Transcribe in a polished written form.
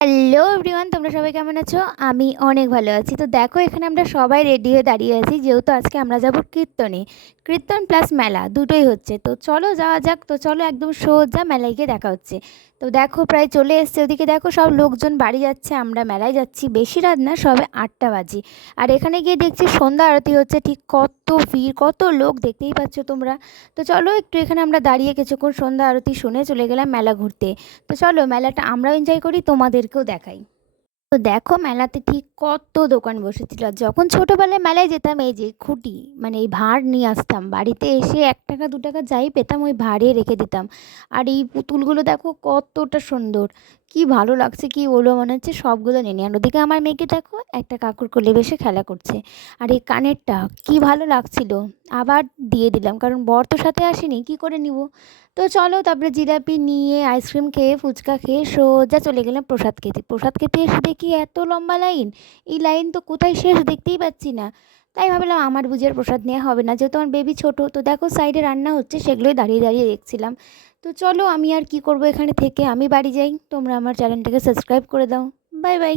Hello everyone, তোমরা সবাই কেমন আছো? আমি অনেক ভালো আছি। তো দেখো, এখানে আমরা সবাই রেডি হয়ে দাঁড়িয়ে আছি, যেহেতু আজকে আমরা যাব কীর্তনে। কীর্তন প্লাস মেলা দুটোই হচ্ছে, তো চলো যাওয়া যাক। তো চলো একদম সোজা মেলায় গিয়ে দেখা হচ্ছে। তো দেখো প্রায় চলে এসছে, ওদিকে দেখো সব লোকজন বাড়ি যাচ্ছে, আমরা মেলায় যাচ্ছি। বেশি রাত না, সবে 8টা বাজে। আর এখানে গিয়ে দেখছি সন্ধ্যা আরতি হচ্ছে, ঠিক কত ভিড়, কত লোক দেখতেই পাচ্ছ তোমরা। তো চলো একটু এখানে আমরা দাঁড়িয়ে কিছুক্ষণ সন্ধ্যা আরতি শুনে চলে গেলাম মেলা ঘুরতে। তো চলো মেলাটা আমরাও এনজয় করি, তোমাদেরকেও দেখাই। তো দেখো মেলাতে ঠিক কত দোকান বসেছিল। আর যখন ছোটোবেলায় মেলায় যেতাম, এই যে খুঁটি মানে এই ভাঁড় নিয়ে আসতাম, বাড়িতে এসে 1 টাকা 2 টাকা যাই পেতাম ওই ভাঁড়ে রেখে দিতাম। আর এই পুতুলগুলো দেখো কতটা সুন্দর, কি ভালো লাগছে কি বলবো, মনে হচ্ছে সবগুলো নিয়ে নিই। আর ওদিকে আমার মেয়েকে দেখো একটা কাকুর কোলে বসে খেলা করছে। আর এই কানেরটা কি ভালো লাগছিল, আবার দিয়ে দিলাম, কারণ বর তো সাথে আসেনি, কি করে নিব। তো চলো তারপরে জিলাপি নিয়ে আইসক্রিম খেয়ে ফুচকা খেয়ে সোজা চলে গেলাম প্রসাদ খেতে। প্রসাদ খেতে এসে দেখি এত লম্বা লাইন, এই লাইন তো কোথায় শেষ দেখতেই পাচ্ছি না। তাই ভাবলাম আমার বুঝি প্রসাদ নেওয়া হবে না, যেহেতু আমার বেবি ছোটো। তো দেখো সাইডে রান্না হচ্ছে, সেগুলোই দাঁড়িয়ে দাঁড়িয়ে দেখছিলাম। তো চলো আমি আর কি করব এখানে থেকে, আমি বাড়ি যাই। তোমরা আমার চ্যানেলটাকে সাবস্ক্রাইব করে দাও। Bye bye.